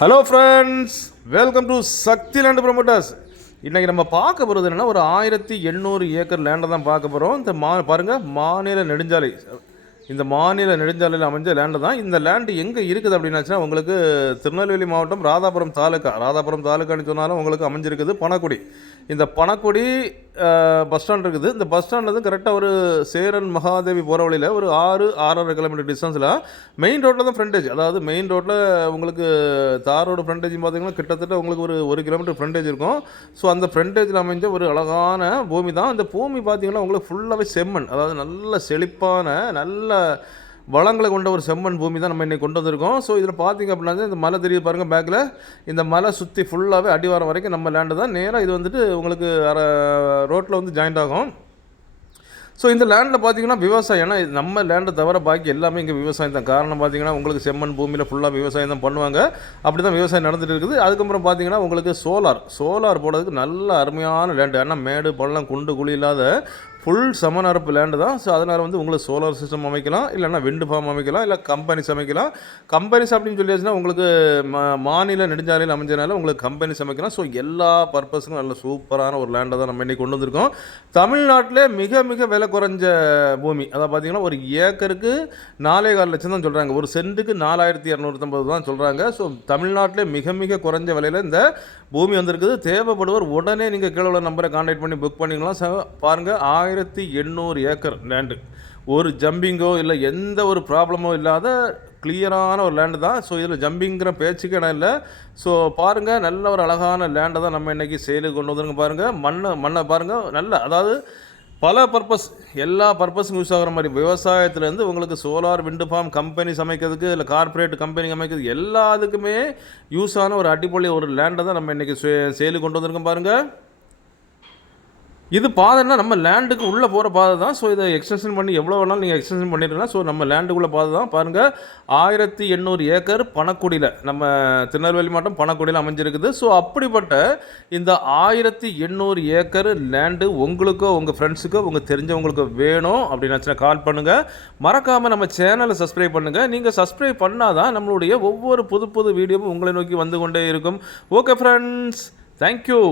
Hello friends welcome to Sakthi land promoters இன்றைக்கி நம்ம பார்க்க போகிறது என்னென்னா ஒரு ஆயிரத்தி எண்ணூறு ஏக்கர் லேண்டை தான் பார்க்க போகிறோம் இந்த மா பாருங்கள் மாநில நெடுஞ்சாலை. இந்த மாநில நெடுஞ்சாலையில் அமைஞ்ச லேண்டு தான். இந்த லேண்டு எங்கே இருக்குது அப்படின்னாச்சுன்னா உங்களுக்கு திருநெல்வேலி மாவட்டம் ராதாபுரம் தாலுக்கா ராதாபுரம் தாலுக்கான்னு சொன்னாலும் உங்களுக்கு அமைஞ்சிருக்குது பணக்குடி. இந்த பணக்குடி பஸ் ஸ்டாண்ட் இருக்குது. இந்த பஸ் ஸ்டாண்ட்லேருந்து கரெக்டாக ஒரு சேரன் மகாதேவி போகிற வழியில் ஒரு ஆறு ஆறரை கிலோமீட்டர் டிஸ்டன்ஸில் மெயின் ரோட்டில் தான் ஃப்ரண்டேஜ் அதாவது மெயின் ரோட்டில் உங்களுக்கு தார் ரோடு ஃப்ரண்டேஜ் பார்த்தீங்கன்னா கிட்டத்தட்ட உங்களுக்கு ஒரு ஒரு கிலோமீட்டர் ஃப்ரண்டேஜ் இருக்கும். ஸோ அந்த ஃப்ரண்டேஜில் அமைஞ்ச ஒரு அழகான பூமி தான். அந்த பூமி பார்த்தீங்கன்னா உங்களுக்கு ஃபுல்லாகவே செம்மண். அதாவது நல்ல செழிப்பான நல்ல வளங்களை கொண்ட ஒரு செம்மண் பூமி தான் நம்ம இன்றைக்கி கொண்டு வந்திருக்கோம். ஸோ இதில் பார்த்திங்க அப்படின்னா இந்த மலை தெரியுது பாருங்கள் பேக்கில் இந்த மலை சுற்றி ஃபுல்லாகவே அடிவாரம் வரைக்கும் நம்ம லேண்டு தான். நேராக இது வந்துட்டு உங்களுக்கு ரோட்டில் வந்து ஜாயிண்ட் ஆகும். ஸோ இந்த லேண்டில் பார்த்தீங்கன்னா விவசாயம். ஏன்னா நம்ம லேண்டை தவிர பாக்கி எல்லாமே இங்கே விவசாயம் தான். காரணம் பார்த்தீங்கன்னா உங்களுக்கு செம்மண் பூமியில் ஃபுல்லாக விவசாயம் தான் பண்ணுவாங்க. அப்படி தான் விவசாயம் நடந்துட்டு இருக்குது. அதுக்கப்புறம் பார்த்தீங்கன்னா உங்களுக்கு சோலார் சோலார் போடுறதுக்கு நல்ல அருமையான லேண்டு ஏன்னா மேடு பள்ளம் குண்டு குழி இல்லாத ஃபுல் சமநரப்பு லேண்டு தான். ஸோ அதனால் வந்து உங்களுக்கு சோலார் சிஸ்டம் அமைக்கலாம் இல்லைன்னா விண்டு ஃபார்ம் அமைக்கலாம் இல்லை கம்பெனிஸ் அமைக்கலாம். கம்பெனிஸ் அப்படின்னு சொல்லியாச்சுன்னா உங்களுக்கு மா மாநில நெடுஞ்சாலையில் அமைஞ்சனால உங்களுக்கு கம்பெனிஸ் அமைக்கலாம். ஸோ எல்லா பர்பஸுக்கும் நல்ல சூப்பரான ஒரு லேண்டை தான் நம்ம இன்றைக்கி கொண்டு வந்திருக்கோம். தமிழ்நாட்டிலே மிக மிக விலை குறைஞ்ச பூமி அதாவது பார்த்தீங்கன்னா ஒரு ஏக்கருக்கு நாலே கால் லட்சம் தான் சொல்கிறாங்க ஒரு சென்ட்டுக்கு நாலாயிரத்தி இரநூத்தம்பது தான் சொல்கிறாங்க ஸோ தமிழ்நாட்டிலே மிக மிக குறைஞ்ச விலையில் இந்த பூமி வந்திருக்குது. தேவைப்படுவர் உடனே நீங்கள் கீழே உள்ள நம்பரை கான்டாக்ட் பண்ணி புக் பண்ணிக்கலாம். பாருங்கள் பாருங்கள் ஆயிரத்தி எண்ணூறு ஏக்கர் லேண்டு ஒரு ஜம்பிங்கோ இல்லை எந்த ஒரு ப்ராப்ளமோ இல்லாத கிளியரான ஒரு லேண்டு தான். ஸோ இதில் ஜம்பிங்கிற பேச்சுக்கு இடம் இல்லை. ஸோ பாருங்கள் நல்ல ஒரு அழகான லேண்டை தான் நம்ம இன்றைக்கி சேலுக்கு கொண்டு வந்துருங்க பாருங்கள் மண்ணை மண்ணை பாருங்கள் நல்ல அதாவது பல பர்பஸ் எல்லா பர்பஸுக்கும் யூஸ் ஆகிற மாதிரி விவசாயத்துலேருந்து உங்களுக்கு சோலார் விண்டு ஃபார்ம் கம்பெனி சமைக்கிறதுக்கு இல்லை கார்ப்பரேட் கம்பெனி அமைக்கிறது எல்லாத்துக்குமே யூஸ் ஆன ஒரு அடிப்பொழி ஒரு லேண்டை தான் நம்ம இன்றைக்கி சேலு கொண்டு வந்திருக்கோம் பாருங்கள் இது பாதைன்னா நம்ம லேண்டுக்கு உள்ளே போகிற பாதை தான். ஸோ இதை எக்ஸ்டென்ஷன் பண்ணி எவ்வளோ வேணாலும் நீங்கள் எக்ஸ்டென்ஷன் பண்ணிடலாம் ஸோ நம்ம லேண்டுக்குள்ளே பாதை தான். பாருங்கள் ஆயிரத்தி எண்ணூறு ஏக்கர் பணக்குடியில் நம்ம திருநெல்வேலி மாவட்டம் பணக்குடியில் அமைஞ்சிருக்குது. ஸோ அப்படிப்பட்ட இந்த ஆயிரத்தி எண்ணூறு ஏக்கர் லேண்டு உங்களுக்கோ உங்கள் ஃப்ரெண்ட்ஸுக்கோ உங்கள் தெரிஞ்சவங்களுக்கோ வேணும் அப்படின்னாச்சுன்னா கால் பண்ணுங்கள் மறக்காமல் நம்ம சேனலை சப்ஸ்கிரைப் பண்ணுங்கள் நீங்கள் சப்ஸ்கிரைப் பண்ணால் தான் நம்மளுடைய ஒவ்வொரு புது புது வீடியோவும் உங்களை நோக்கி வந்து கொண்டே இருக்கும். Okay friends thank you